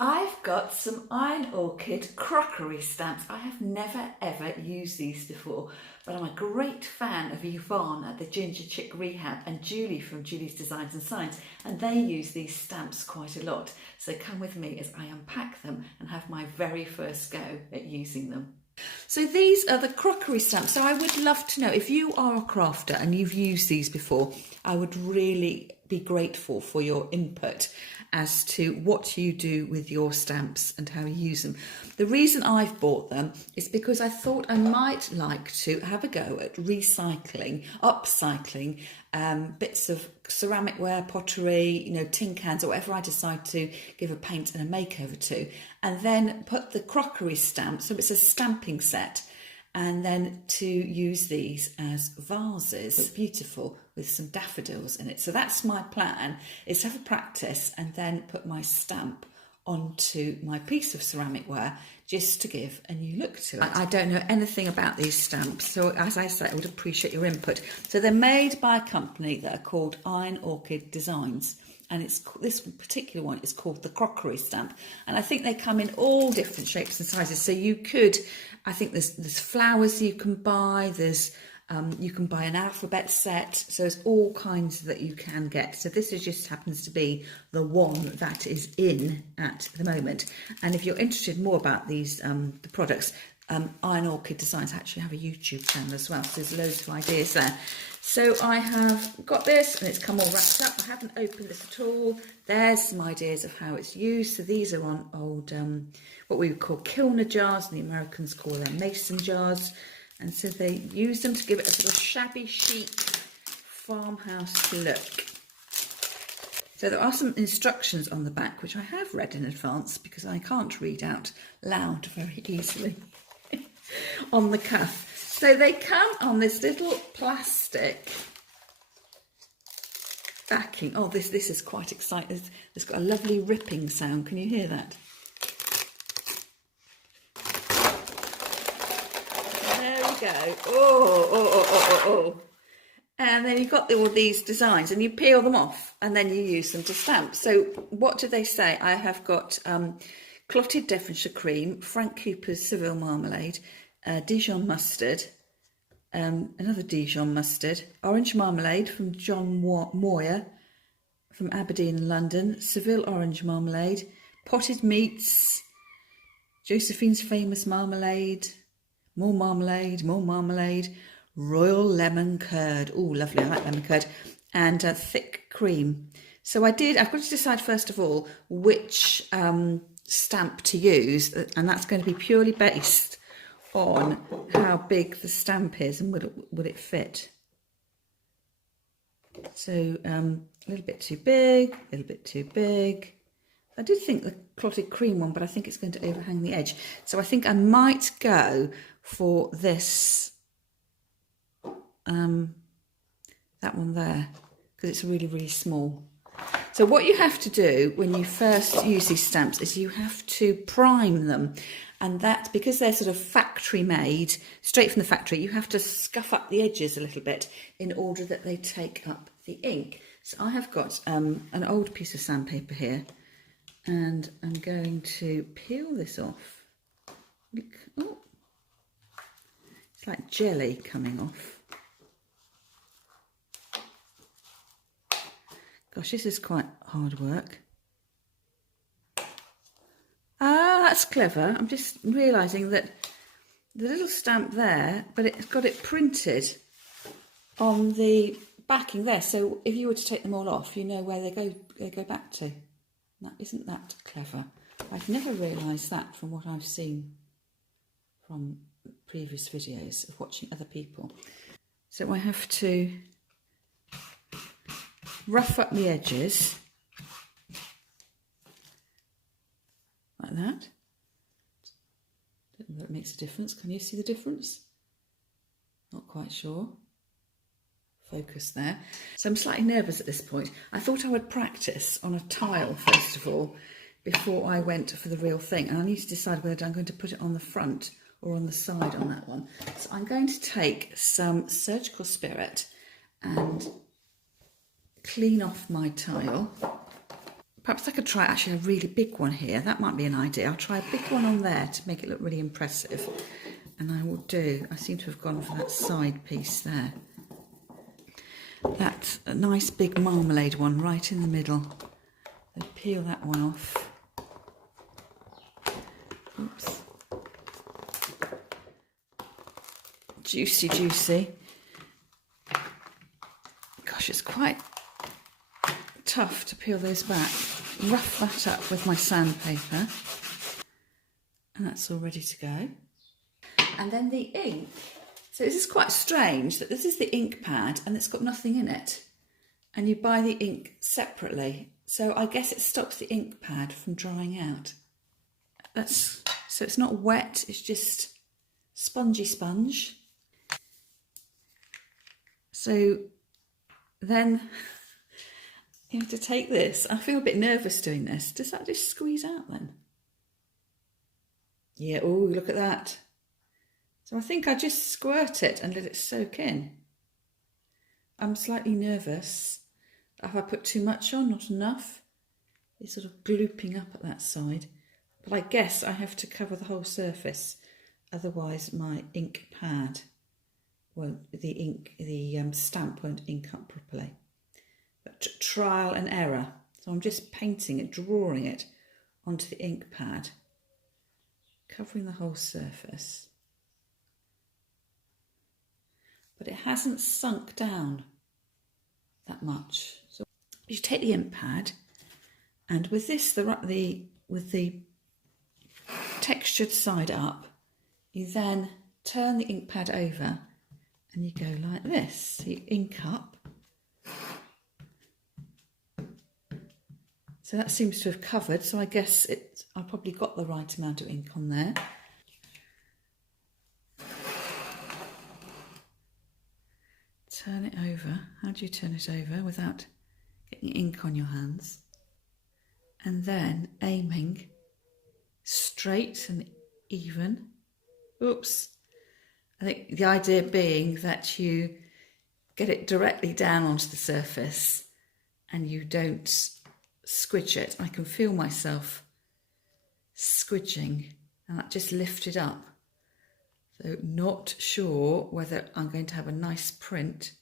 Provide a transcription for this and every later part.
I've got some Iron Orchid crockery stamps. I have never ever used these before, but I'm a great fan of Yvonne at the Ginger Chick Rehab and Julie from Julie's Designs and Signs, and they use these stamps quite a lot. So come with me as I unpack them and have my very first go at using them. So these are the crockery stamps. So I would love to know, if you are a crafter and you've used these before, I would really be grateful for your input as to what you do with your stamps and how you use them. The reason I've bought them is because I thought I might like to have a go at recycling, upcycling bits of ceramic ware, pottery, tin cans, or whatever I decide to give a paint and a makeover to, and then put the crockery stamp, so it's a stamping set, and then to use these as vases. It's beautiful with some daffodils in it. So that's my plan, is to have a practice and then put my stamp onto my piece of ceramic ware just to give a new look to it. I don't know anything about these stamps, so as I say, I would appreciate your input. So they're made by a company that are called Iron Orchid Designs, and this particular one is called the crockery stamp, and I think they come in all different shapes and sizes. So you could, I think there's flowers you can buy, you can buy an alphabet set, so there's all kinds that you can get. So this just happens to be the one that is in at the moment. And if you're interested more about these the products, Iron Orchid Designs actually have a YouTube channel as well, so there's loads of ideas there. So I have got this, and it's come all wrapped up. I haven't opened this at all. There's some ideas of how it's used. So these are on old, what we would call Kilner jars, and the Americans call them mason jars. And so they use them to give it a sort of shabby chic farmhouse look. So there are some instructions on the back, which I have read in advance because I can't read out loud very easily on the cuff. So they come on this little plastic backing. Oh, this is quite exciting. It's got a lovely ripping sound. Can you hear that? There we go. Oh. And then you've got all these designs, and you peel them off, and then you use them to stamp. So what do they say? I have got clotted Devonshire cream, Frank Cooper's Seville marmalade, Dijon mustard, another Dijon mustard, orange marmalade from John Moyer from Aberdeen and London, Seville orange marmalade, potted meats, Josephine's famous marmalade, more marmalade, royal lemon curd. Oh, lovely, I like lemon curd, and thick cream. So I've got to decide first of all which stamp to use, and that's going to be purely based on how big the stamp is and would it fit. So a little bit too big, a little bit too big. I did think the clotted cream one, but I think it's going to overhang the edge. So I think I might go for this, that one there, because it's really, really small. So what you have to do when you first use these stamps is you have to prime them. And that, because they're sort of factory made, straight from the factory, you have to scuff up the edges a little bit in order that they take up the ink. So I have got an old piece of sandpaper here, and I'm going to peel this off. Look, oh, it's like jelly coming off. Gosh, this is quite hard work. Ah, that's clever. I'm just realising that the little stamp there, but it's got it printed on the backing there. So if you were to take them all off, you know where they go back to. Now, isn't that clever? I've never realised that from what I've seen from previous videos of watching other people. So I have to rough up the edges like that. Don't know if that makes a difference. Can you see the difference? Not quite sure. Focus there. So I'm slightly nervous at this point. I thought I would practice on a tile first of all before I went for the real thing, and I need to decide whether I'm going to put it on the front or on the side on that one. So I'm going to take some surgical spirit and clean off my tile, Perhaps I could try actually a really big one here. That might be an idea. I'll try a big one on there to make it look really impressive. And I seem to have gone for that side piece there. That's a nice big marmalade one right in the middle. So peel that one off. Oops. Juicy, juicy. Gosh, it's quite tough to peel those back. Rough that up with my sandpaper. And that's all ready to go. And then the ink. So this is quite strange that this is the ink pad and it's got nothing in it. And you buy the ink separately. So I guess it stops the ink pad from drying out. So it's not wet, it's just spongy sponge. So then you have to take this. I feel a bit nervous doing this. Does that just squeeze out then? Yeah, oh, look at that. So I think I just squirt it and let it soak in. I'm slightly nervous. Have I put too much on? Not enough? It's sort of glooping up at that side. But I guess I have to cover the whole surface. Otherwise my ink pad won't, the stamp won't ink up properly. But trial and error. So I'm just painting it, drawing it onto the ink pad, covering the whole surface. But it hasn't sunk down that much. So you take the ink pad, and with this, with the textured side up, you then turn the ink pad over, and you go like this. So you ink up. So that seems to have covered. So I guess I probably got the right amount of ink on there. Turn it over. How do you turn it over without getting ink on your hands? And then aiming straight and even. Oops. I think the idea being that you get it directly down onto the surface and you don't squidge it. I can feel myself squidging and that just lifted up. So not sure whether I'm going to have a nice print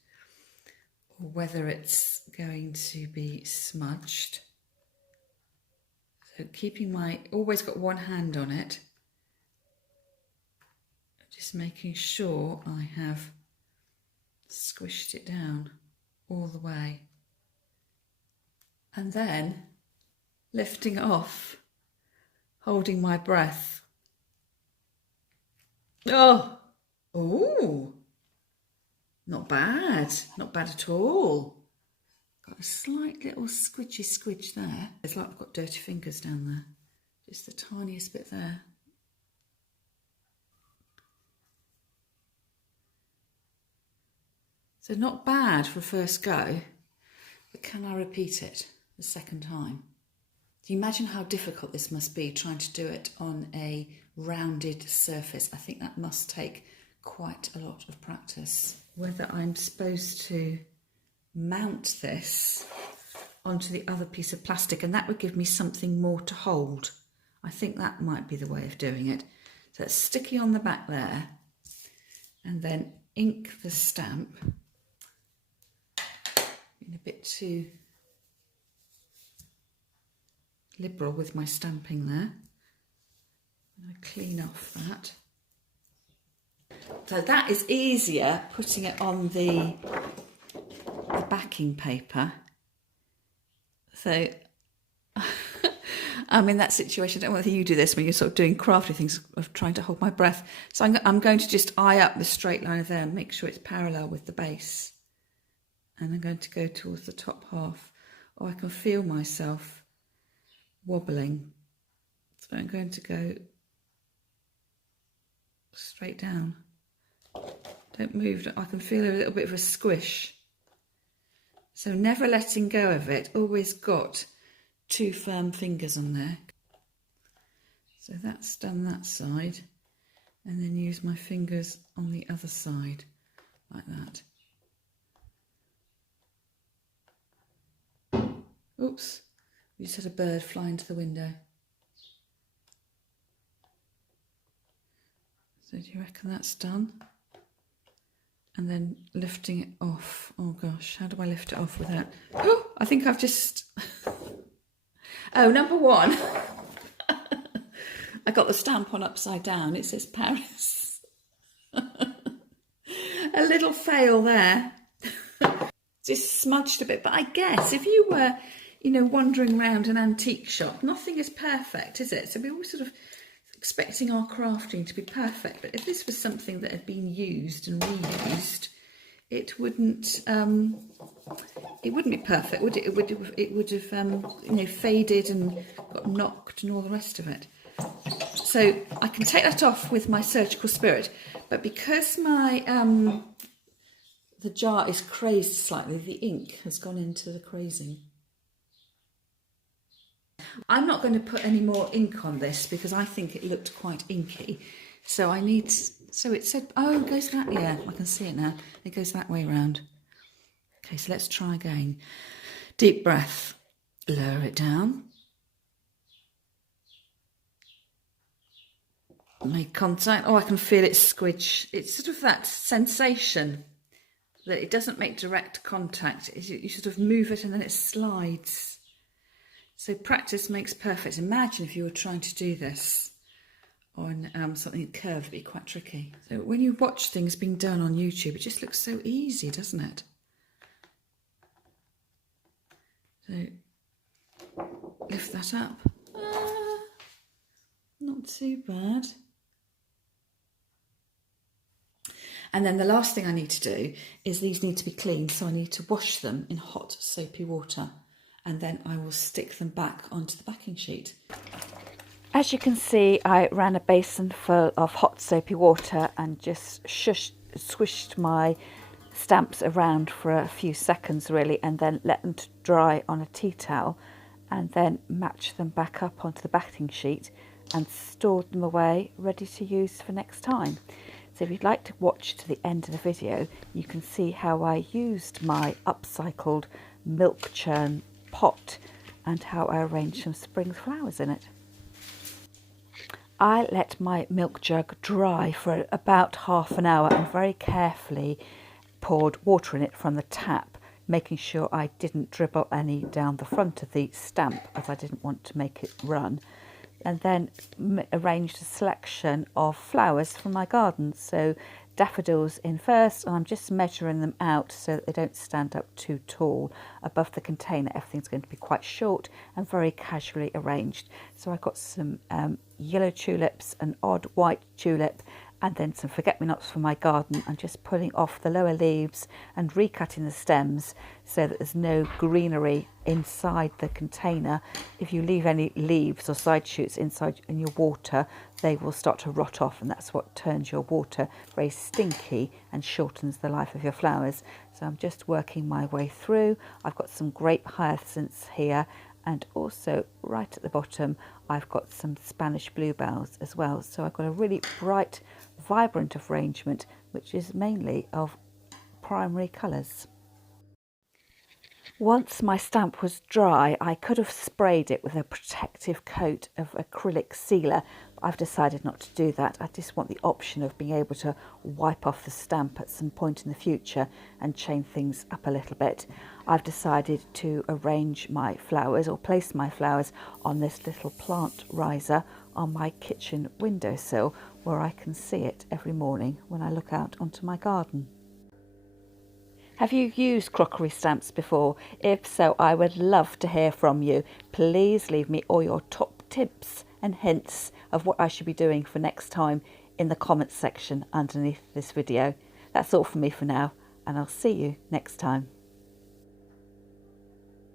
or whether it's going to be smudged. So keeping always got one hand on it. Just making sure I have squished it down all the way. And then lifting off, holding my breath. Oh, not bad at all. Got a slight little squidgy squidge there. It's like I've got dirty fingers down there, just the tiniest bit there. So not bad for a first go, but can I repeat it the second time? Do you imagine how difficult this must be trying to do it on a rounded surface? I think that must take quite a lot of practice. Whether I'm supposed to mount this onto the other piece of plastic, and that would give me something more to hold. I think that might be the way of doing it. So it's sticky on the back there, and then ink the stamp. Being a bit too liberal with my stamping there. I'm going to clean off that. So that is easier, putting it on the backing paper. So I'm in that situation. I don't know whether you do this when you're sort of doing crafty things of trying to hold my breath. So I'm going to just eye up the straight line there and make sure it's parallel with the base. And I'm going to go towards the top half. Oh, I can feel myself wobbling. So I'm going to go straight down. Don't move. I can feel a little bit of a squish. So never letting go of it. Always got two firm fingers on there. So that's done that side. And then use my fingers on the other side, like that. Oops. We just had a bird fly into the window. So do you reckon that's done? And then lifting it off. Oh gosh, how do I lift it off without... Oh, I think I've just... Oh, number one. I got the stamp on upside down. It says Paris. A little fail there. Just smudged a bit. But I guess if you were, you know, wandering around an antique shop, nothing is perfect, is it? So we're all sort of expecting our crafting to be perfect. But if this was something that had been used and reused, it wouldn't be perfect, would it? It would have you know, faded and got knocked and all the rest of it. So I can take that off with my surgical spirit, but because my the jar is crazed slightly, the ink has gone into the crazing. I'm not going to put any more ink on this because I think it looked quite inky. So I need, so it said, oh, it goes that, yeah, I can see it now. It goes that way round. Okay, so let's try again. Deep breath, lower it down. Make contact. Oh, I can feel it squidge. It's sort of that sensation that it doesn't make direct contact. You sort of move it and then it slides. So practice makes perfect. Imagine if you were trying to do this on something curved, it'd be quite tricky. So when you watch things being done on YouTube, it just looks so easy, doesn't it? So lift that up. Not too bad. And then the last thing I need to do is these need to be cleaned, so I need to wash them in hot soapy water, and then I will stick them back onto the backing sheet. As you can see, I ran a basin full of hot soapy water and just swished my stamps around for a few seconds really, and then let them to dry on a tea towel, and then matched them back up onto the backing sheet and stored them away ready to use for next time. So if you'd like to watch to the end of the video, you can see how I used my upcycled milk churn pot and how I arranged some spring flowers in it. I let my milk jug dry for about half an hour and very carefully poured water in it from the tap, making sure I didn't dribble any down the front of the stamp as I didn't want to make it run. And then arranged a selection of flowers from my garden. So daffodils in first, and I'm just measuring them out so that they don't stand up too tall above the container. Everything's going to be quite short and very casually arranged. So I got some yellow tulips, an odd white tulip, and then some forget-me-nots for my garden, and just pulling off the lower leaves and recutting the stems so that there's no greenery inside the container. If you leave any leaves or side shoots inside in your water, they will start to rot off, and that's what turns your water very stinky and shortens the life of your flowers. So I'm just working my way through. I've got some grape hyacinths here, and also right at the bottom I've got some Spanish bluebells as well. So I've got a really bright, vibrant arrangement which is mainly of primary colours. Once my stamp was dry, I could have sprayed it with a protective coat of acrylic sealer, but I've decided not to do that. I just want the option of being able to wipe off the stamp at some point in the future and change things up a little bit. I've decided to arrange my flowers, or place my flowers, on this little plant riser on my kitchen windowsill, where I can see it every morning when I look out onto my garden. Have you used crockery stamps before? If so, I would love to hear from you. Please leave me all your top tips and hints of what I should be doing for next time in the comments section underneath this video. That's all from me for now, and I'll see you next time.